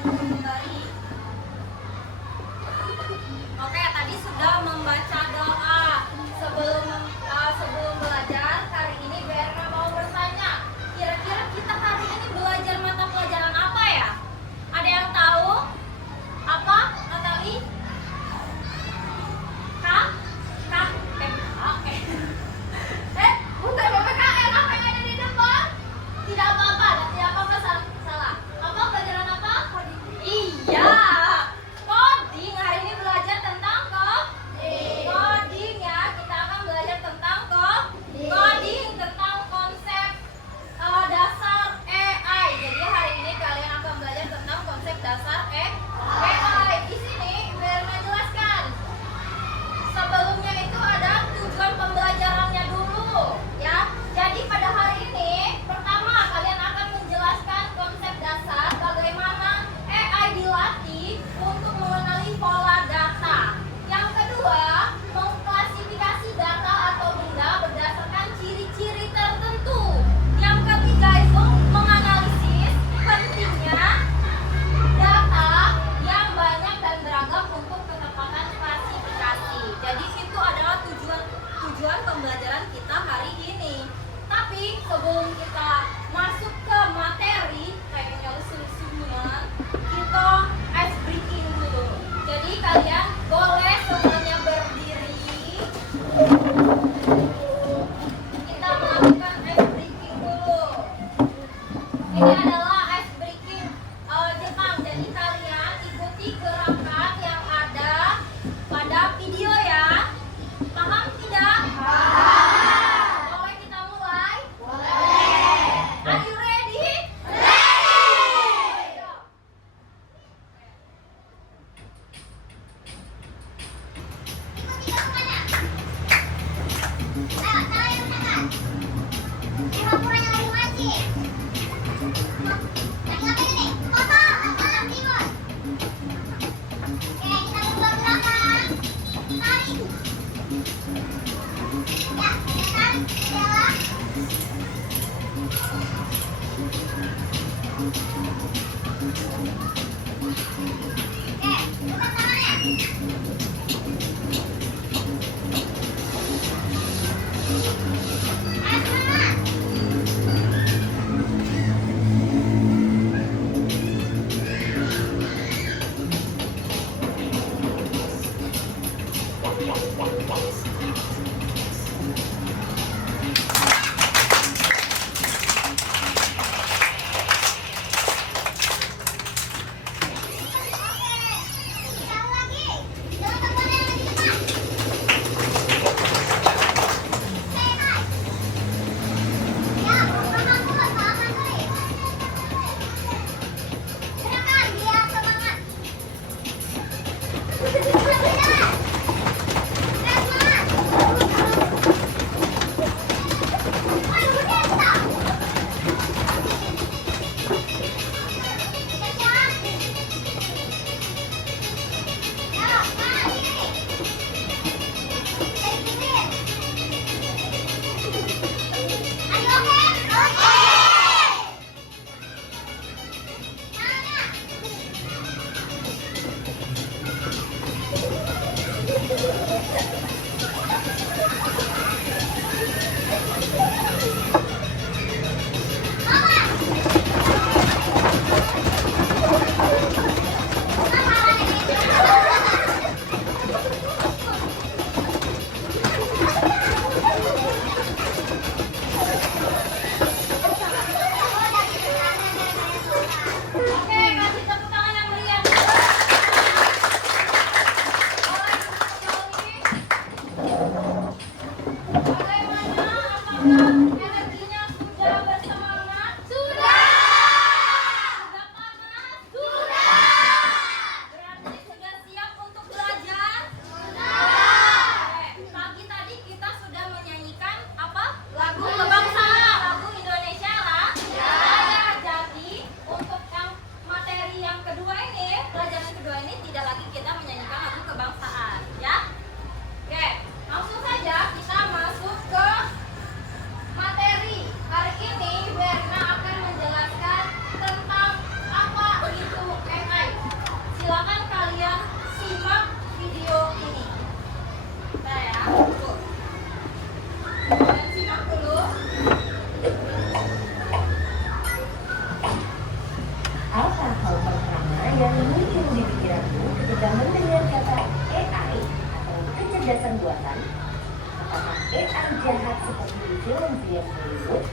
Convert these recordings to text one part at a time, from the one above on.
kembali. Oke, tadi sudah membaca doa sebelum belajar. Hari ini BRK mau bertanya, kira-kira kita hari ini belajar mata pelajaran apa ya? Ada yang tahu? Apa, Natali? Kak? Bukan PPKN, apa yang ada di depan? Tidak apa-apa, tidak apa-apa salah. Apa pelajaran apa? Iya, coding. Hari ini belajar tentang coding ya. Kita akan belajar tentang coding, tentang konsep dasar AI. Jadi hari ini kalian akan belajar tentang konsep dasar AI. Di sini biar menjelaskan. Sebelumnya itu ada tujuan pembelajarannya dulu ya. Jadi pada hari ini pertama kalian akan menjelaskan konsep dasar bagaimana AI dilatih untuk mengenali pola data. Yang kedua, mengklasifikasi data atau benda berdasarkan ciri-ciri tertentu. Yang ketiga itu menganalisis pentingnya data yang banyak dan beragam untuk penerapan klasifikasi. Jadi itu adalah tujuan pembelajaran kita hari ini. Tapi sebelum kita masuk ke materi, kayaknya lusuh-lusuhan, kita ice breaking dulu. Jadi kalian boleh semuanya berdiri. Kita melakukan ice breaking dulu. Ini adalah ice breaking Jepang. Jadi kalian ikuti gerakan yang ada pada video ya. Paham tidak? Paham. Boleh kita mulai? Boleh. Are you ready? Ready. Ikuti gerakannya. Ayo, tangannya bersama. Pura-pura yang lagi wajib. Lagi ngapain ini? Foto, kanan timur. Oke, kita berubah gerakan. Tarik. Ya, kelihatan? Adalah oke, buka tangannya. Ayo semangat. Jika mendengar kata AI atau kecerdasan buatan, apakah AI jahat seperti di film-film Hollywood?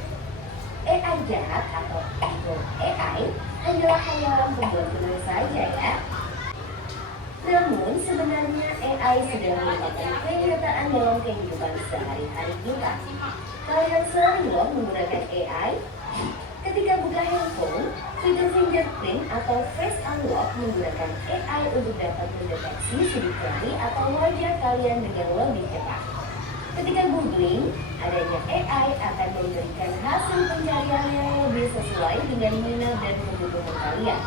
AI jahat atau evil AI hanyalah khayalan pembuat film saja ya. Namun sebenarnya AI sudah merupakan kenyataan dalam kehidupan sehari-hari kita. Kalian sering loh menggunakan AI? Ketika buka handphone, fitur fingerprint atau face unlock menggunakan AI untuk dapat mendeteksi sidik jari atau wajah kalian dengan lebih cepat. Ketika googling, adanya AI akan memberikan hasil pencarian yang lebih sesuai dengan minat dan kebutuhan kalian.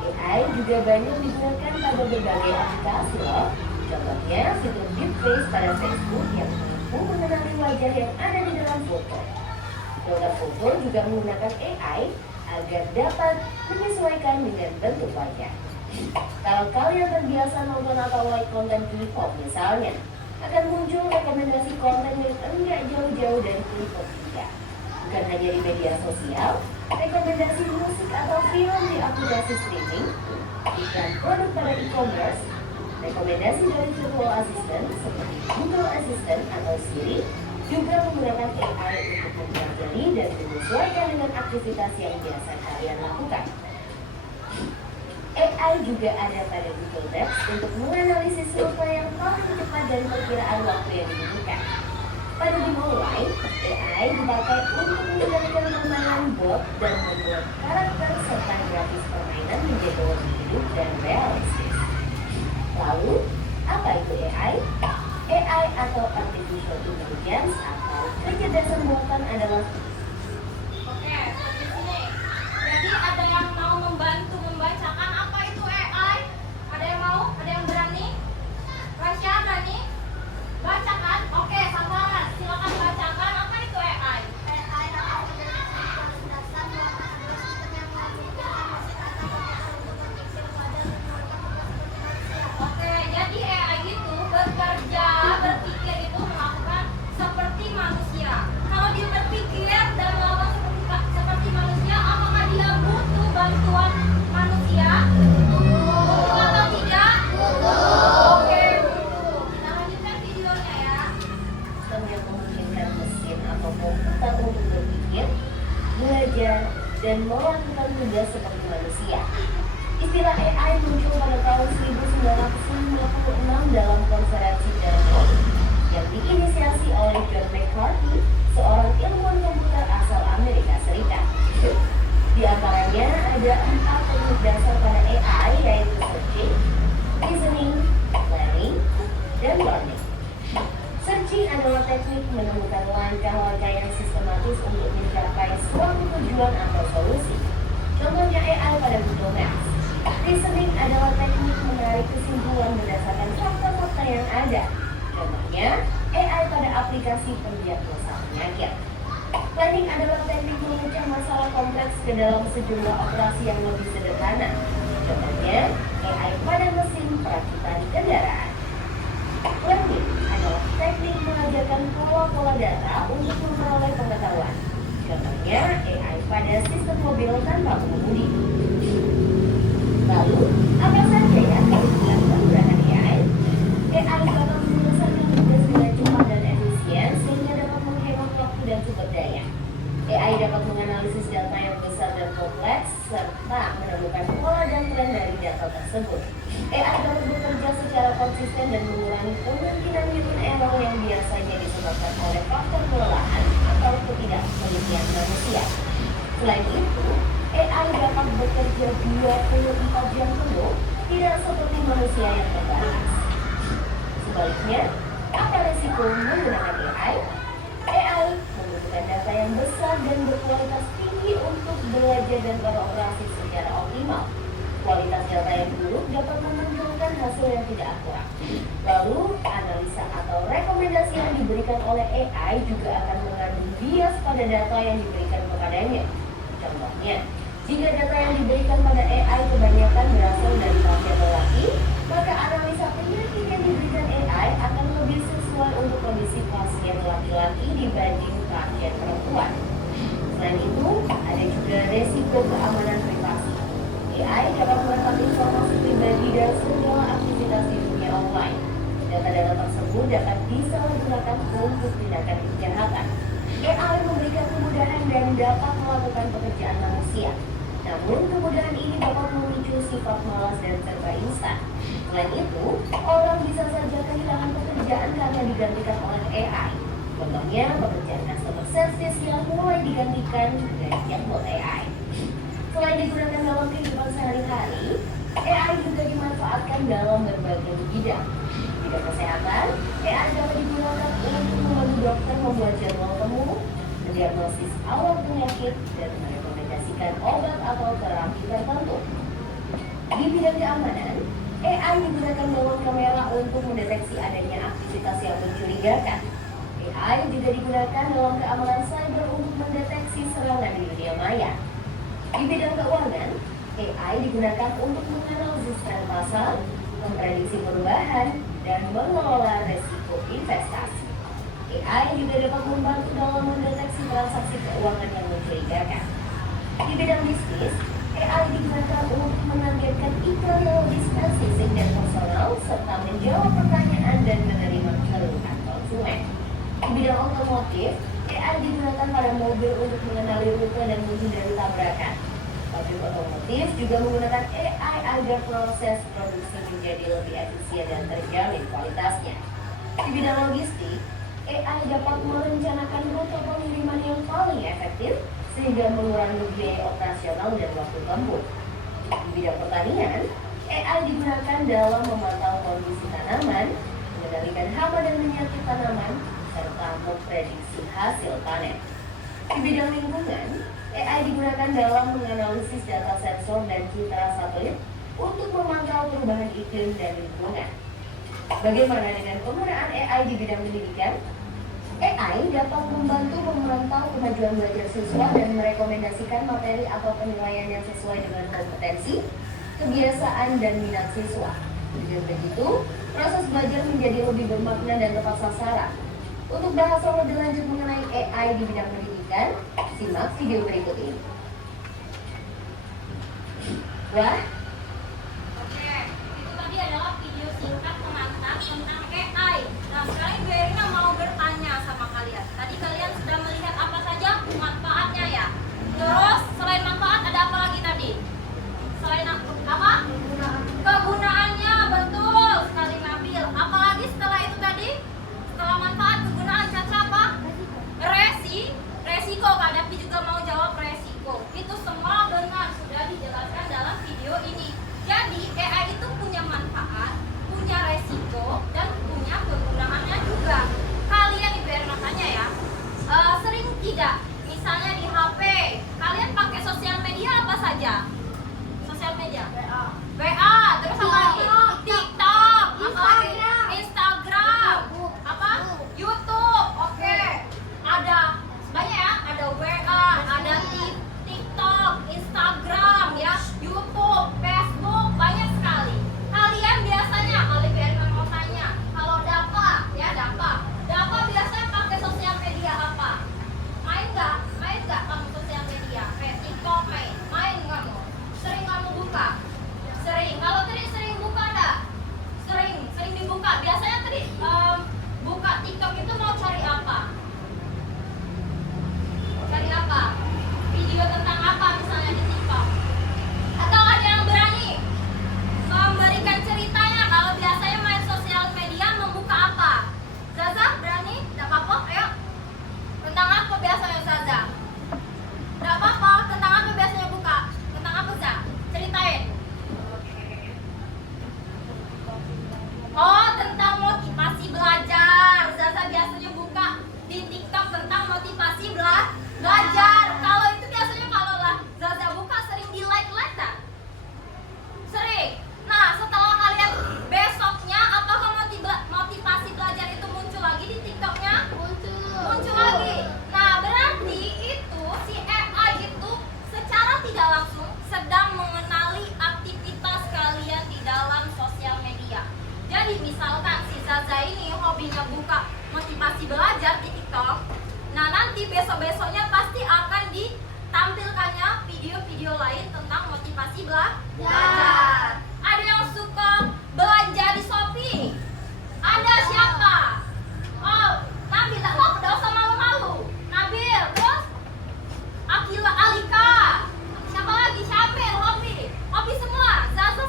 AI juga banyak digunakan pada berbagai aplikasi loh. Contohnya fitur deepface pada Facebook yang mampu mengenali wajah yang ada di dalam foto. Produk foto juga menggunakan AI agar dapat menyesuaikan dengan bentuk wajah. Kalau kalian terbiasa nonton atau like konten K-pop misalnya, akan muncul rekomendasi konten yang enggak jauh-jauh dari K-pop juga. Bukan hanya di media sosial, rekomendasi musik atau film di aplikasi streaming, iklan produk pada e-commerce, rekomendasi dari virtual assistant seperti Google Assistant atau Siri, juga menggunakan AI untuk mempelajari dan menyesuaikan dengan aktivitas yang biasa kalian lakukan. AI juga ada pada Google Maps untuk menganalisis rute yang paling cepat dan perkiraan waktu yang dibutuhkan. Pada game online, AI dipakai untuk mengendalikan permainan bot dan membuat karakter serta grafis permainan menjadi lebih hidup dan realistis. Lalu, apa itu AI? AI atau Artificial Intelligence atau kecerdasan buatan adalah... Oke, di sini. Jadi ada yang mau membantu membacakan apa itu AI? Ada yang mau? Ada yang berani? Rasya berani? Bacakan? Oke, sabaran. Silakan bacakan apa itu AI. AI adalah kecerdasan buatan adalah sistem yang memungkinkan mesin atau komputer untuk berpikir pada menggunakan tugas seperti manusia. Oke, jadi AI itu bekerja, berpikir itu melakukan seperti manusia. Kalau dia berpikir dan melakukan seperti manusia, apakah dia butuh bantuan manusia? Butuh atau tidak? Oke, butuh. Kita lanjutkan videonya ya. Sistem yang memungkinkan mesin atau komputer untuk berpikir, belajar, dan melakukan tugas seperti manusia. Istilah AI muncul pada tahun 1996 dalam konferensi Stanford yang diinisiasi oleh John McCarthy, seorang ilmuwan komputer asal Amerika Serikat. Di antaranya ada 4 teknik dasar pada AI, yaitu searching, reasoning, planning, dan learning. Searching adalah teknik menemukan langkah-langkah yang sistematis untuk mencapai suatu tujuan atau solusi. Contohnya AI pada Google Maps. Reasoning adalah teknik menarik kesimpulan berdasarkan fakta-fakta yang ada. Contohnya, AI pada aplikasi pendiagnosa penyakit. Planning adalah teknik memecah masalah kompleks ke dalam sejumlah operasi yang lebih sederhana. Contohnya, AI pada mesin perakitan kendaraan. Learning adalah teknik mengajarkan pola-pola data untuk memperoleh pengetahuan. Contohnya, AI pada sistem mobil tanpa pengemudi. Lalu, apa saja ya keunggulan penggunaan AI? AI dapat menyelesaikan tugas dengan cepat dan efisien sehingga dapat menghemat waktu dan sumber daya. AI dapat menganalisis data yang besar dan kompleks serta menemukan pola dan tren dari data tersebut. AI dapat bekerja secara konsisten dan mengurangi kemungkinan human error yang biasanya disebabkan oleh faktor kelelahan atau ketidaktelitian manusia. Selain itu, AI dapat bekerja 24 jam penuh, tidak seperti manusia yang terbatas. Sebaliknya, apa resiko menggunakan AI? AI membutuhkan data yang besar dan berkualitas tinggi untuk belajar dan beroperasi secara optimal. Kualitas data yang buruk dapat memunculkan hasil yang tidak akurat. Lalu, analisa atau rekomendasi yang diberikan oleh AI juga akan mengandung bias pada data yang diberikan kepadanya. Contohnya, jika data yang diberikan pada AI kebanyakan berasal dari pasien lelaki, maka analisa penyakit yang diberikan AI akan lebih sesuai untuk kondisi pasien laki-laki dibanding pasien perempuan. Selain itu, ada juga resiko keamanan privasi. AI dapat merekam informasi pribadi dan segala aktivitas bersifat malas dan serba instan. Selain itu, orang bisa saja kehilangan pekerjaan karena digantikan oleh AI. Contohnya, pekerjaan customer service yang mulai digantikan dengan chatbot AI. Selain digunakan dalam kehidupan sehari-hari, AI juga dimanfaatkan dalam berbagai bidang. Di bidang kesehatan, AI dapat digunakan untuk membantu dokter membuat jadwal temu, mendiagnosis awal penyakit, dan merekomendasikan obat atau terapi tertentu. Di bidang keamanan, AI digunakan dalam kamera untuk mendeteksi adanya aktivitas yang mencurigakan. AI juga digunakan dalam keamanan cyber untuk mendeteksi serangan di dunia maya. Di bidang keuangan, AI digunakan untuk menganalisis tren pasar, memprediksi perubahan, dan mengelola risiko investasi. AI juga dapat membantu dalam mendeteksi transaksi keuangan yang mencurigakan. Di bidang bisnis, AI digunakan untuk menargetkan iklan yang lebih spesifik dan personal, serta menjawab pertanyaan dan menerima keluhan konsumen. Di bidang otomotif, AI digunakan pada mobil untuk mengenali rute dan menghindari tabrakan. Pabrik otomotif juga menggunakan AI agar proses produksi menjadi lebih efisien dan terjamin kualitasnya. Di bidang logistik, AI dapat merencanakan rute pengiriman yang paling efektif sehingga mengurangi biaya operasional dan waktu tempuh. Di bidang pertanian, AI digunakan dalam memantau kondisi tanaman, mengendalikan hama dan penyakit tanaman, serta memprediksi hasil panen. Di bidang lingkungan, AI digunakan dalam menganalisis data sensor dan citra satelit untuk memantau perubahan iklim dan lingkungan. Bagaimana dengan penggunaan AI di bidang pendidikan? AI dapat membantu memantau kemajuan belajar siswa dan merekomendasikan materi atau penilaian yang sesuai dengan kompetensi, kebiasaan, dan minat siswa. Dengan begitu, proses belajar menjadi lebih bermakna dan tepat sasaran. Untuk bahas lebih lanjut mengenai AI di bidang pendidikan, simak video berikut ini. Wah, Oke, itu tadi adalah video singkat pengantar tentang AI. Nah, sekarang Ibu Erina mau bertanya sama kalian. Tadi kalian sudah melihat apa saja manfaatnya ya? Terus, selain manfaat ada apa lagi tadi? Selain apa? Kegunaannya, betul sekali Nabil. Apalagi setelah itu tadi? Setelah manfaat, kegunaan, Caca apa? Resiko. Kak Dapi juga mau jawab resiko. Itu semua benar, sudah dijelaskan dalam video ini. Jadi, AI itu punya manfaat, punya resiko, dan punya kegunaannya juga. Kalian Ibu Erna tanya ya, sering tidak? Misalnya di HP, kalian pakai sosial media apa saja? Sosial media? WA, terus apa lagi? TikTok, apa lagi? Instagram, apa? YouTube, oke. Ada banyak ya, ada WA, ada TikTok, Instagram ya, YouTube, Facebook, banyak sekali. Kalian biasanya, kalau biar mau tanya, kalau Dapa biasanya pakai sosial media apa? Main nggak kamu sosial media? Kayak TikTok main kamu? Sering kamu buka? Sering. Kalau tadi sering buka nggak? Sering dibuka. Biasanya tadi buka TikTok itu mau cari apa? Cari apa? Video tentang apa misalnya di TikTok? Atau ada yang berani memberikan ceritanya kalau biasanya main sosial media membuka apa? Zaza berani? Tidak apa-apa, ayo. Tentang apa biasanya Zaza? Tidak apa-apa, tentang apa biasanya buka? Tentang apa Zaza? Ceritain. Oh, tentang motivasi belajar. Zaza biasanya buka di TikTok tentang motivasi belajar. Kalau itu biasanya kalau Zaza buka sering di like tak? Sering. Nah, setelah kalian besoknya apakah motivasi belajar itu muncul lagi di TikToknya? Muncul lagi. Nah, berarti itu si AI itu secara tidak langsung sedang mengenali aktivitas kalian di dalam sosial media. Jadi misalkan si Zaza ini hobinya buka motivasi belajar di TikTok. Nah, nanti besok-besoknya pasti akan ditampilkannya video-video lain tentang motivasi belajar. Ada yang suka belanja di Shopee? Ada siapa? Oh, Nabil, tidak usah malu-malu. Nabil, terus Akila, Alika, siapa lagi? Syamil, Hobi semua. Zaza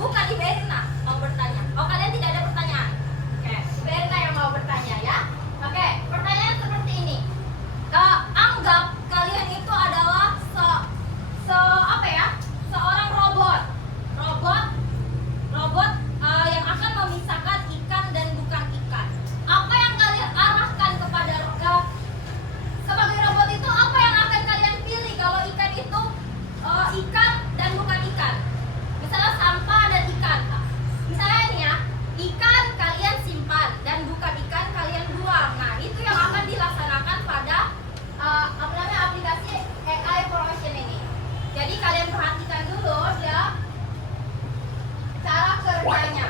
Bukan Ibu Erina mau bertanya. Oh, kalian tidak ada pertanyaan? Oke, Ibu Erina yang mau bertanya ya. Oke, pertanyaan seperti ini. Anggap kalian itu adalah apa ya? Seorang robot. Robot yang akan memisahkan ikan dan bukan ikan. Apa yang kalian arahkan kepada sebagai robot itu, apa yang akan kalian pilih kalau ikan itu ikan dan bukan ikan? Misalnya sampah dan ikan. Misalnya ini ya, ikan kalian simpan dan bukan ikan kalian buang. Nah, itu yang akan dilaksanakan pada apa namanya, aplikasi AI for Ocean ini. Jadi kalian perhatikan dulu ya cara kerjanya.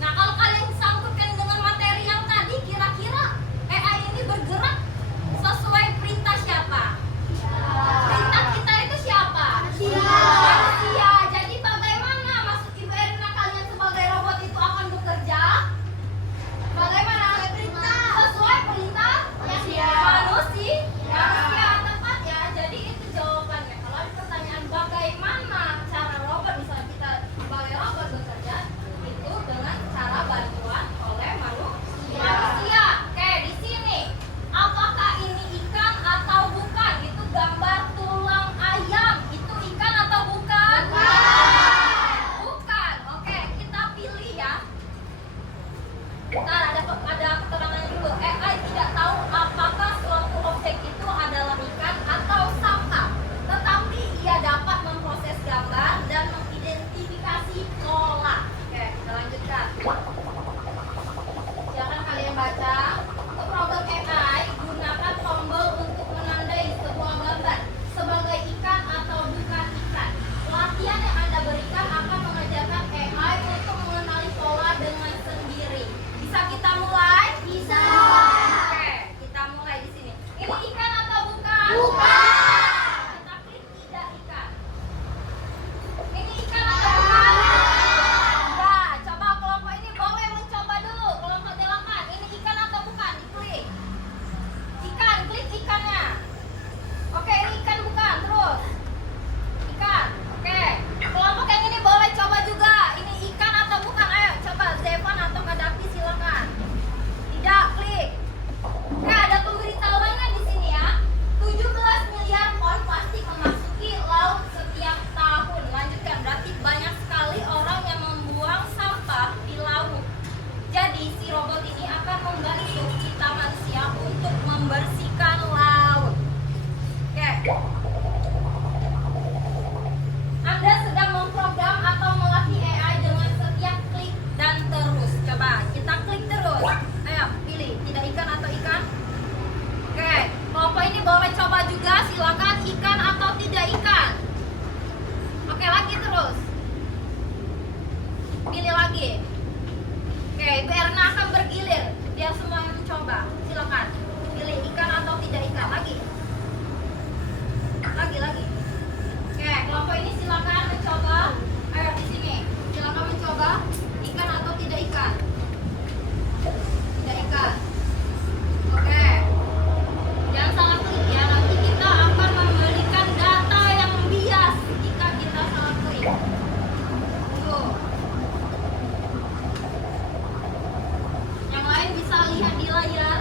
Nah, kalau kalian sangkutkan dengan materi yang tadi, kira-kira AI ini bergerak sesuai perintah siapa? Perintah kita itu siapa? Manusia. Jadi bagaimana maksud Ibu Erina kalian sebagai robot itu akan bekerja? Bagaimana? Sesuai perintah manusia. Manusia tepat ya. Jadi itu jawabannya. Kalau ada pertanyaan bagaimana cara robot, misalnya kita sebagai robot bekerja, itu dengan cara bantuan oleh manusia. Oke, di sini apakah ini ikan atau bukan? Itu gambar tulang ayam. Itu ikan atau bukan? Bukan. Oke, kita pilih ya. Nah, ada keterangannya dulu. AI tidak tahu apakah suatu objek itu adalah ikan atau sampah, tetapi ia dapat memproses gambar dan mengidentifikasi pola. Oke, kita lanjutkan. Silakan kalian baca. Untuk program AI, gunakan tombol untuk menandai sebuah gambar sebagai ikan atau bukan ikan. Pelatihan yang Anda berikan akan mengajarkan AI untuk mengenali pola dengan sendiri. Bisa kita mulai? Bisa. Oke, kita mulai di sini. Ini ikan atau bukan? Bukan. Kita klik tidak ikan. Ini ikan atau bukan? Enggak. Coba kelompok ini boleh mencoba dulu. Kelompok silakan. Ini ikan atau bukan? Klik. Ikan, klik ikannya. Oke, ini ikan bukan. Terus. Ikan. Oke. Kelompok yang ini boleh coba juga. Ini ikan atau bukan? Ayo coba Zevan atau Kadapi silakan. Tidak, klik. Oke, ada pemberitahuannya di sini ya. 17 miliar ton plastik memasuki laut setiap tahun. Lanjutkan, berarti banyak sekali orang yang membuang sampah di laut. Jadi si robot ini akan membantu kita manusia untuk membersihkan laut. Oke. Anda sedang memprogram atau melatih AI dengan setiap klik dan terus. Coba kita klik terus. Ayo pilih tidak ikan atau ikan. Oke, kelompok ini boleh coba juga. Silakan ikan atau tidak ikan. Oke, lagi terus. Pilih lagi. Oke, Ibu Erna akan bergilir. Biar semua yang mencoba. Silakan pilih ikan atau tidak ikan. Lagi. Oke, kelompok ini silakan mencoba. Ayo di sini. Silakan mencoba ikan atau tidak ikan. Tidak ikan. Oke. Jangan salah klik ya. Nanti kita akan memberikan data yang bias jika kita salah klik. Tunggu. Yang lain bisa lihat di layar.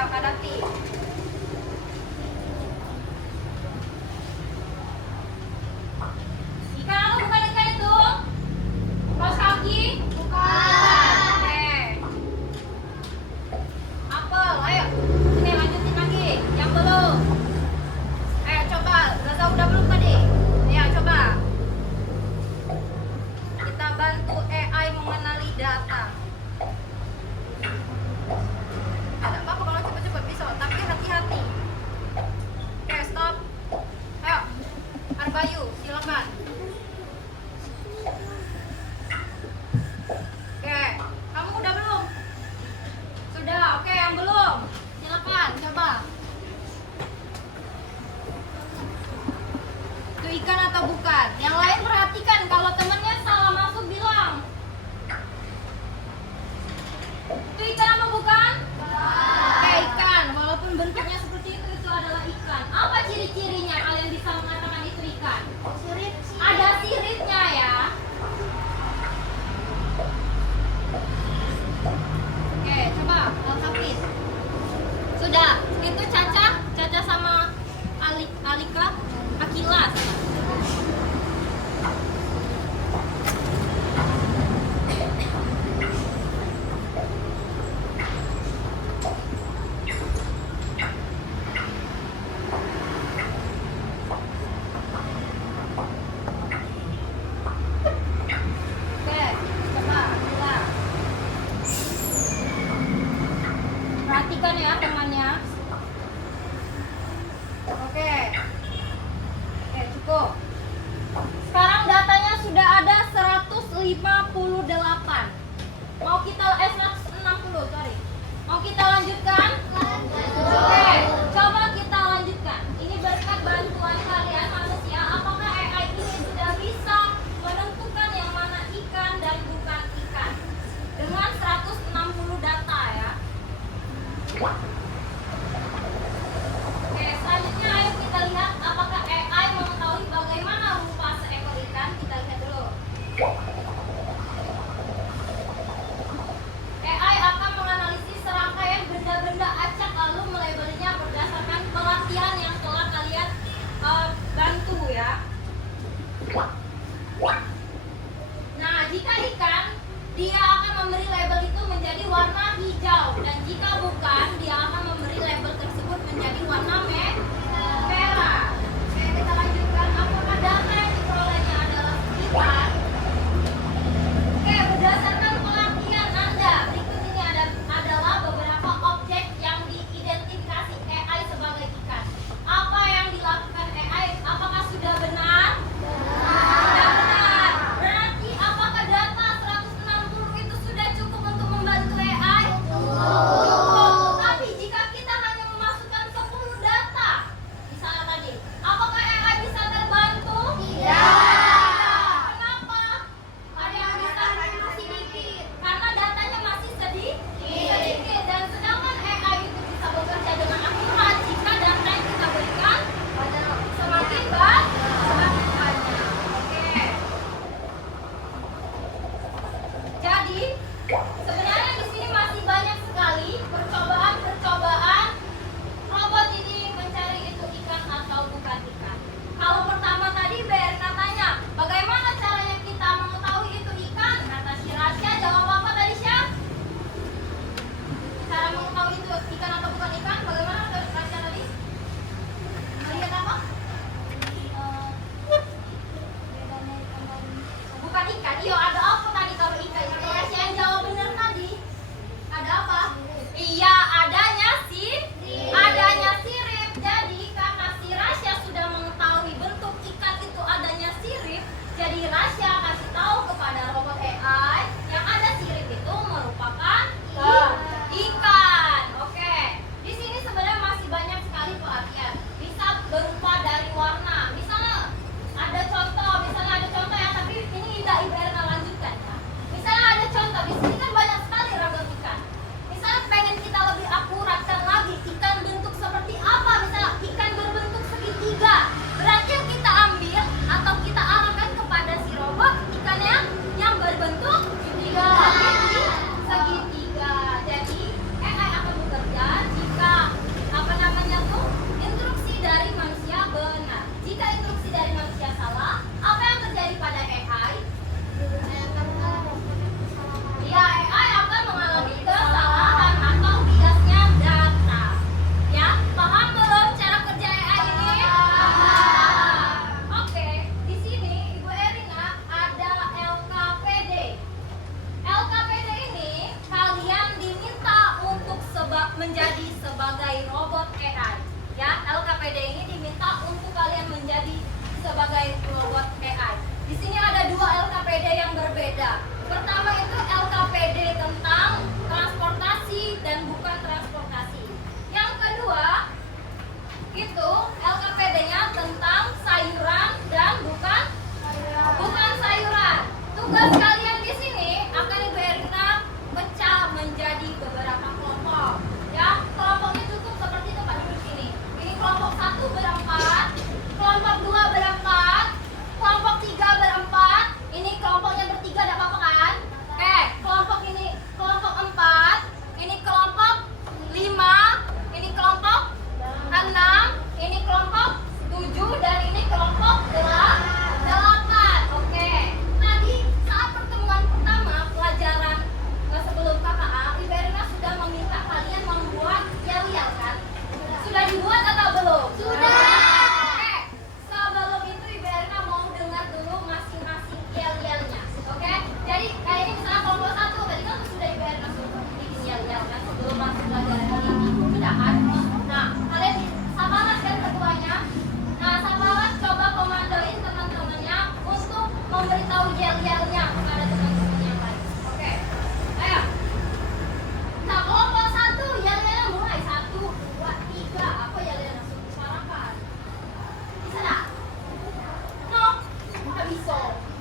Ayo, hadapi. Ikan atau bukan ikan itu? Kaos kaki? Bukan. Oke. Apel, ayo. Sini lanjutin lagi. Yang belum. Ayo coba. Udah belum tadi? Ya, coba. Kita bantu AI mengenali data. Ada apa-apa kalau cepet-cepet bisa, tapi hati-hati. Oke, stop. Ayo. Arbayu, silakan. Oke, kamu udah belum? Sudah, oke, yang belum. Silakan, coba. Itu ikan atau bukan? Yang lain perhatikan, kalau temennya salah masuk bilang. Itu ikan apa bukan? Oke, ikan. Walaupun bentuknya seperti itu adalah ikan. Apa ciri-cirinya kalian bisa mengatakan itu ikan? Sirip. Ada siripnya ya. Oke, coba lengkapin. Sudah, itu Caca sama Alika, Akila. Oke, coba Akila. Perhatikan ya temannya. Oke. Oke, cukup. Sekarang datanya sudah ada 158. Mau kita 160, sorry. Mau kita lanjutkan? Oke, coba kita lanjutkan. Ini berkat bantuan kalian manusia, apakah AI ini sudah bisa menentukan yang mana ikan dan bukan ikan? Dengan 160 data ya. Oke, selanjutnya ayo kita lihat apakah AI mengetahui bagaimana rupa seekor ikan. Kita lihat dulu. AI akan menganalisis serangkaian benda-benda acak lalu melabelnya berdasarkan pelatihan yang telah kalian bantu ya. Nah, jika ikan, dia akan memberi label itu menjadi warna hijau, dan jika bukan, dia akan memberi label tersebut menjadi warna merah. ada. Pertama itu LKPD tentang transportasi dan bukan transportasi. Yang kedua itu LKPD-nya tentang sayuran dan bukan sayuran. Tugas kalian di sini akan Ibu Erina pecah menjadi beberapa kelompok. Ya, kelompoknya cukup seperti itu Pak di sini. Ini kelompok 1 berempat, kelompok 2 berempat, kelompok 3 berempat. Ini kelompoknya bertiga, tidak apa-apa kan? Kelompok ini kelompok 4, ini kelompok 5, ini kelompok 6, ini kelompok 7, dan ini kelompok 8. Oke. Tadi saat pertemuan pertama pelajaran sebelum KKA, Ibu Erina sudah meminta kalian membuat yel-yel kan? Sudah dibuat atau belum? Sudah. Sebelum itu Ibu Erina mau dengar dulu masing-masing yel-yelnya. Oke? Jadi kayak ini misalnya kelompok 1 tadi kan sudah Ibu Erina suruh bikin yel-yel kan sebelum masuk pelajaran ini. Sudah kan? Nah, kalian Sapalas kan ketuanya. Nah, Sapalas coba komandoin teman-temannya untuk memberitahu yel-yelnya kepada teman-teman yang lain. Oke. Ayo. Nah, kelompok 1 yel-yelnya mulai 1, 2, 3. Apa yel-yel langsung suarakan? Bisa enggak? No? Nggak bisa.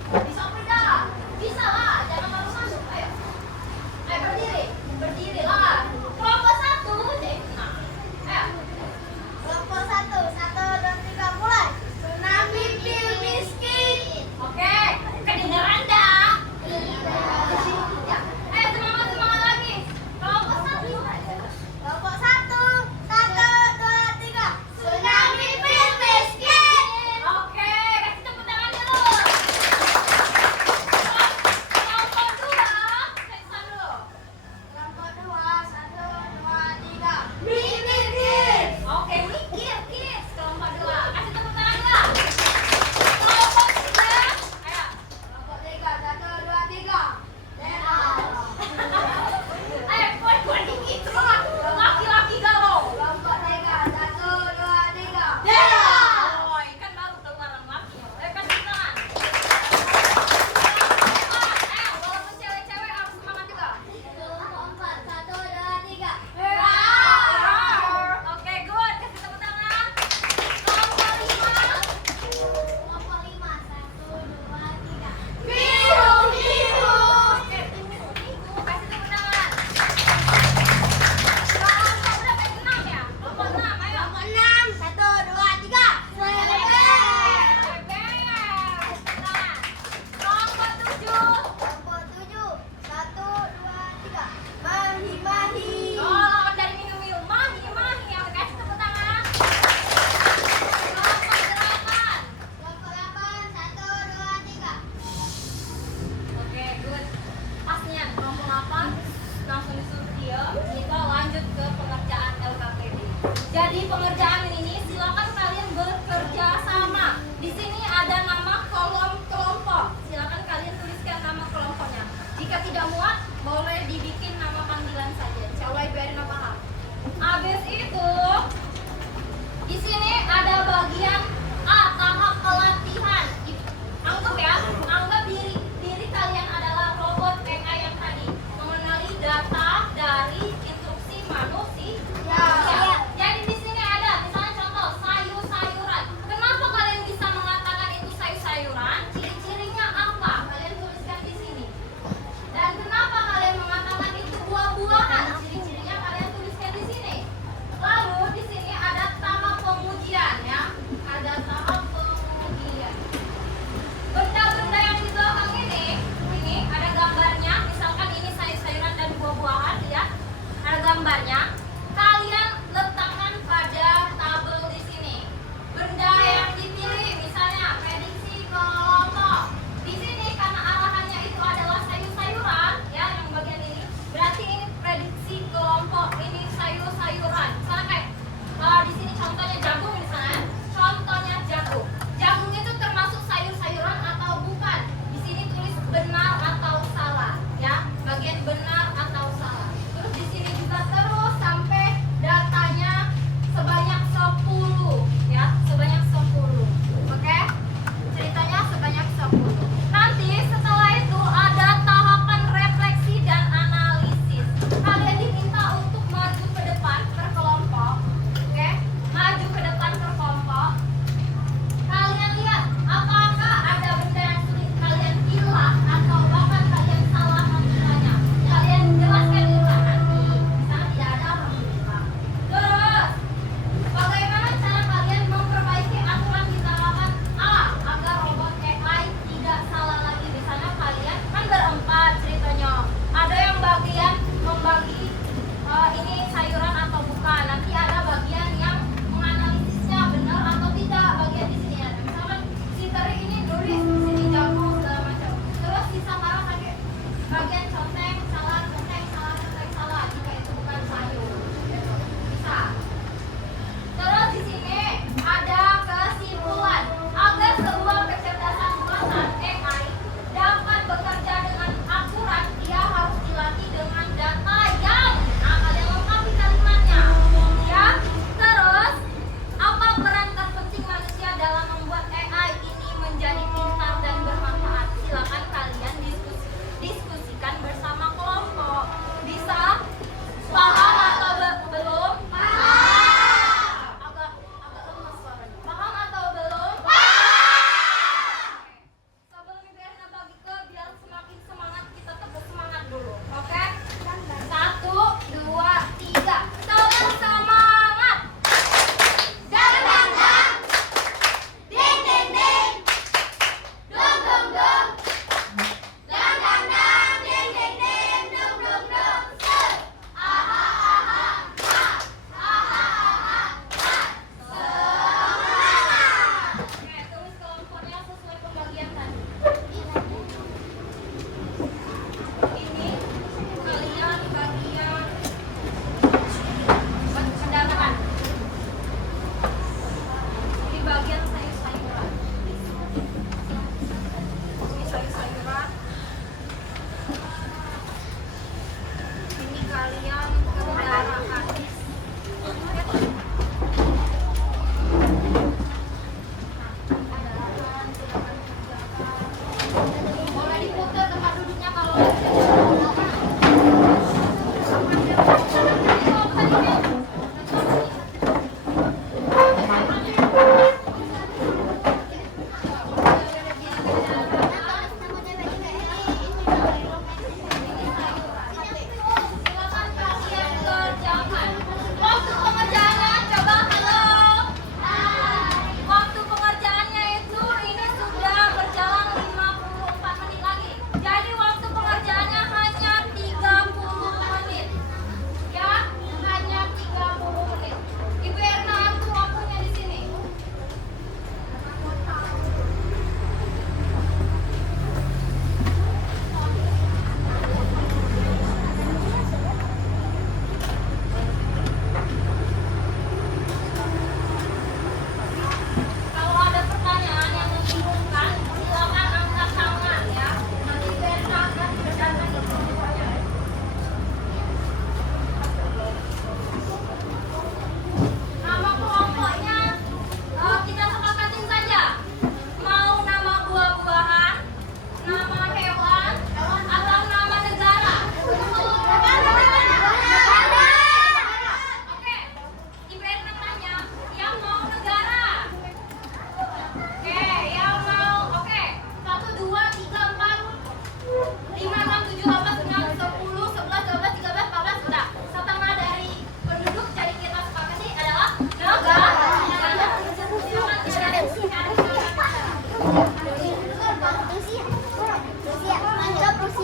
Bisa apa tidak? Bisa lah, jangan malu-malu. Ayo. Ayo berdiri. Berdirilah. Kelompok 1, nah. Ayo. Kelompok 1, 1, 2, 3, mulai. Tsunami pil miskin. Oke, kedengeran dah? Ya. Ayo semangat lagi. Kelompok 1. Kelompok 1, 1, 2, 3. Tsunami pil miskin. Oke, kasih tepuk tangan dulu. Kelompok 2, saya dulu. Kelompok 2, 1, 2, 3. Mikir kids. Oke, mikir kids. Kelompok 2, kasih tepuk tangan lah. Kelompok 3, ayo. Kelompok 3, 1, 2, 3. Ayo, kuat dikit lah. Laki-laki galau. Kelompok 3, 1, 2, 3. Oh, kan baru keluar laki. Ayo kasih tangan. Ayo, walaupun cewek-cewek harus semangat juga. Kelompok 4, 1, 2, 3. Oke, good. Kasih tepuk tangan. Kelompok 5. Kelompok 5, 1, 2, 3. Biru, biru. Kasih tepuk tangan. Kelompok berapa? 6 ya? Kelompok 6, ayo. Kelompok 6, 1, 2, 3. Kelompok 7. Kelompok 7, 1, 2, 3. Mahi, mahi. Oh, lawan dari minum-minum. Mahi, mahi. Yang kasih tepuk tangan. Kelompok 8. Kelompok 8, 1, 2, 3. Oke, good. Pasnya kelompok 8 langsung disuruh diam. Kita lanjut ke pengerjaan LKPD. Jadi pengerjaan ini silakan kalian bekerja sama. Di sini ada nama kolom kelompok. Silakan kalian tuliskan nama kelompoknya. Jika tidak muat, boleh dibikin nama panggilan saja. Insyaallah Ibu Erina paham. Habis itu di sini ada bagian A, tahap pelatihan. Anggap ya, anggap diri kalian adalah robot AI yang tadi mengenali data dari instruksi manusia. Jadi di sini ada misalnya contoh sayur-sayuran. Kenapa kalian bisa mengatakan itu sayur-sayuran? Ciri-cirinya apa? Kalian tuliskan di sini. Dan kenapa kalian mengatakan itu buah-buahan? Ciri-cirinya kalian tuliskan di sini. Lalu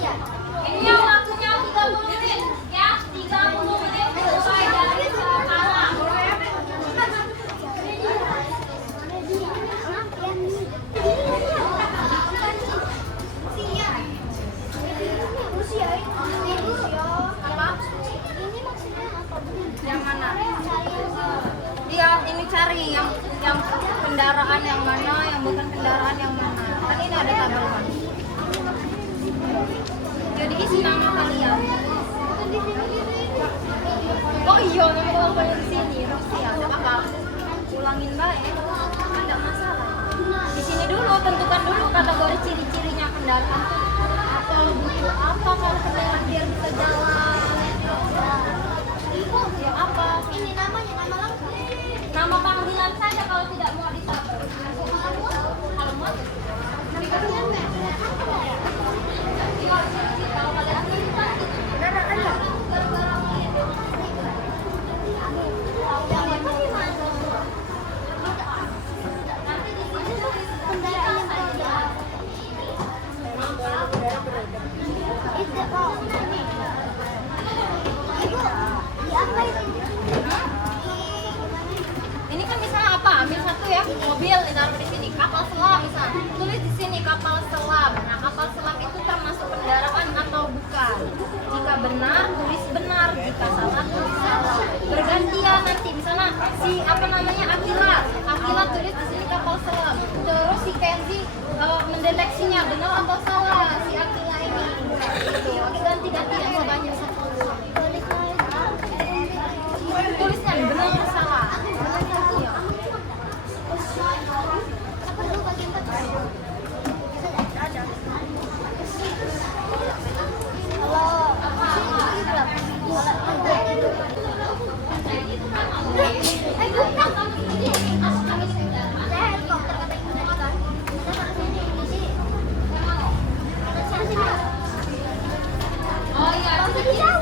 Ini yang waktunya 30 menit ya, 30 menit mulai dari sekarang. Yang mana? Dia ini cari yang kendaraan yang mana, yang bukan kendaraan yang mana. Kan ini ada tabel kan. Jadi isi nama kalian. Oh iya, nama kalian di sini. Rosia, ada apa? Ulangin baik. Ada masalah. Di sini dulu tentukan dulu kategori ciri-cirinya kendaraan tuh atau butuh apa kalau kendaraan biar bisa jalan. Ibu, ya apa? Ini namanya nama lengkap. Nama panggilan saja kalau tidak mau ditabel. Kalau mau, kalau kalian ini kan misalnya apa? Ambil satu ya, mobil ditaruh di sini, kapal selam misalnya. Tulis di sini kapal selam. Nah, kapal selam itu termasuk kendaraan atau bukan? Jika benar, tulis benar. Jika salah, tulis salah. Bergantian nanti misalnya si apa namanya Akila tulis di sini kapal selam. Terus si Kenzi mendeteksinya benar atau salah si Akila ini. Gitu. Ganti-ganti yang banyak satu. Tulisnya benar atau salah. Iya. Oh iya, benda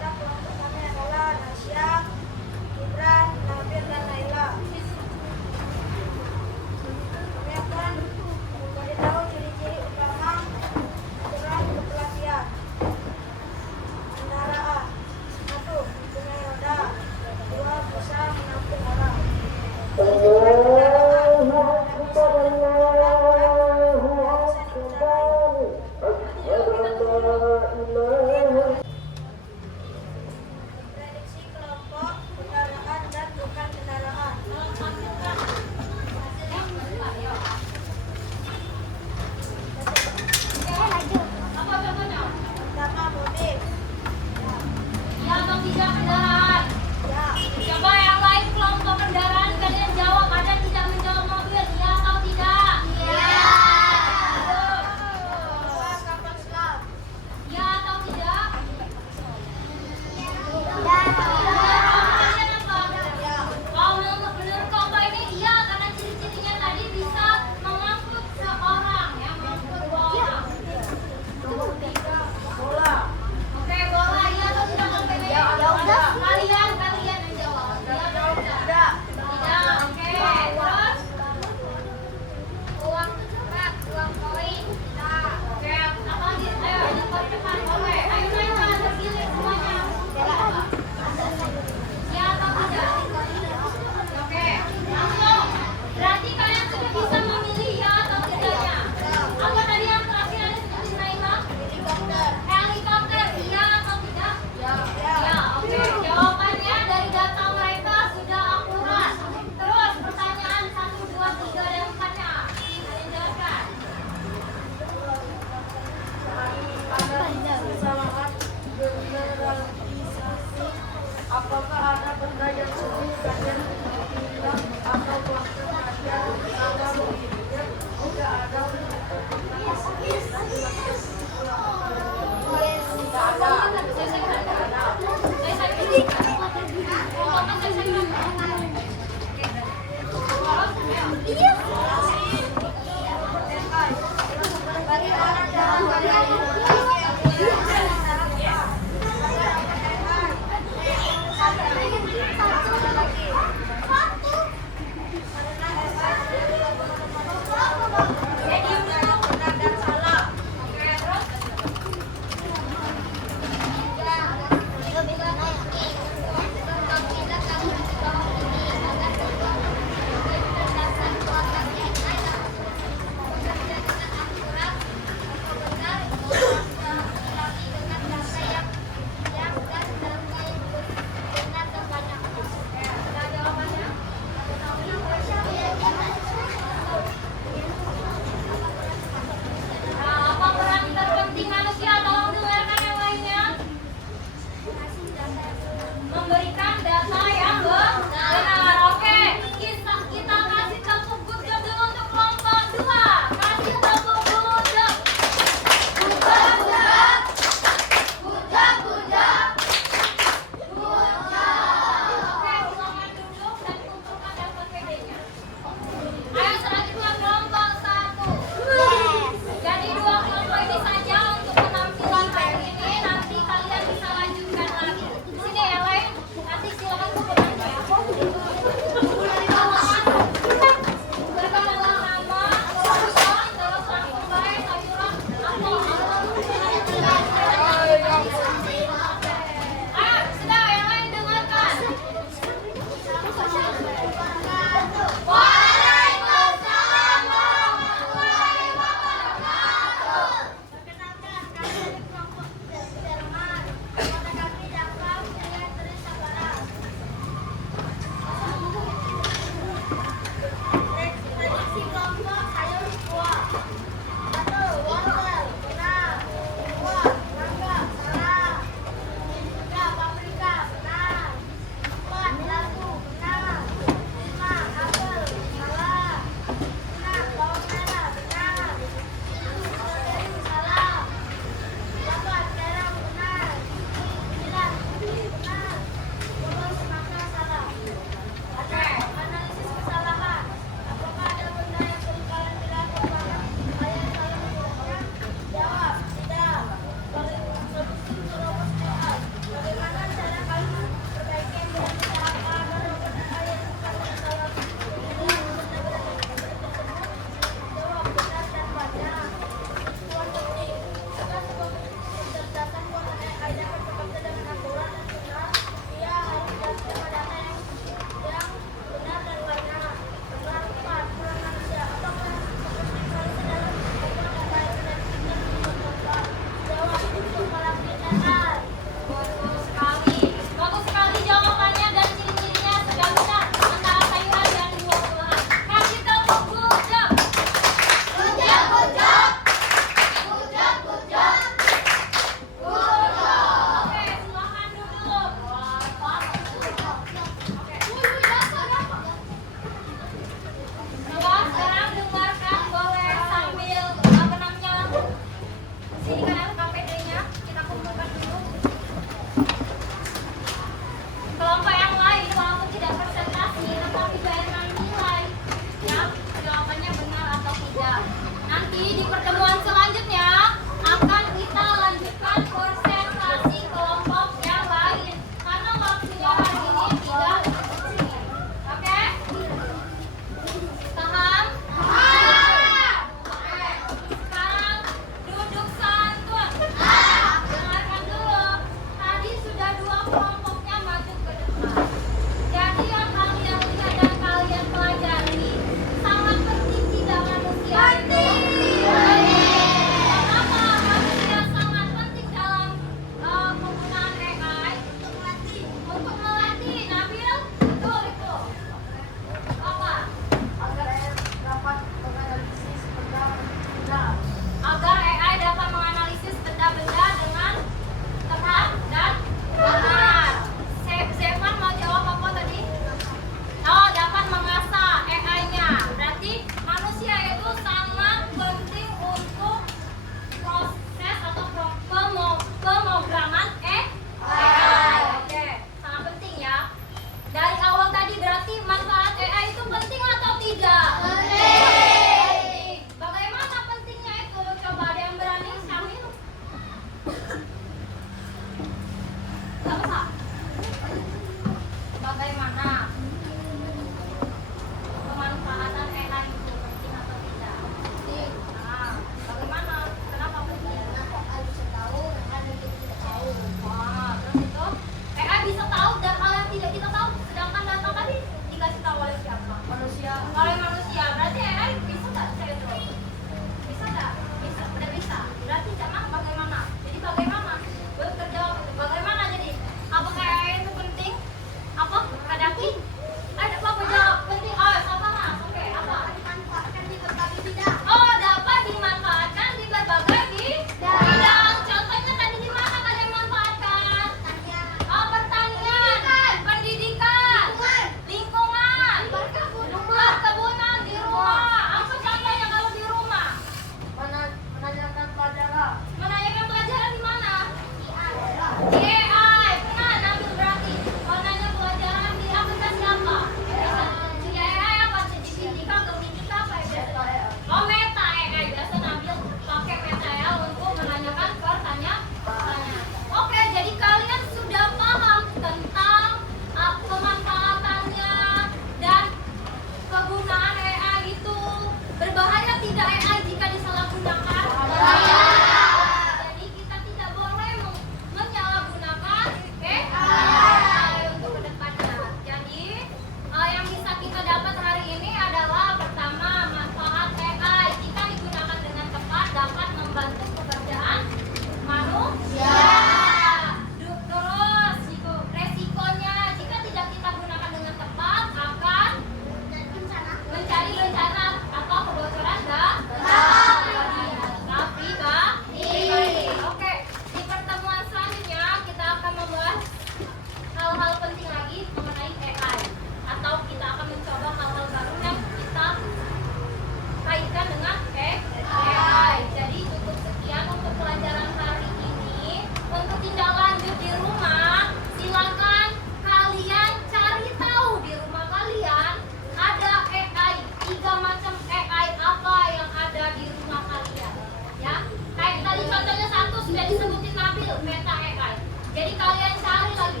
Jadi kalian cari lagi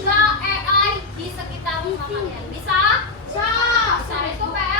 3 AI di sekitar rumah kalian. Bisa? Bisa. Bisa. Itu PR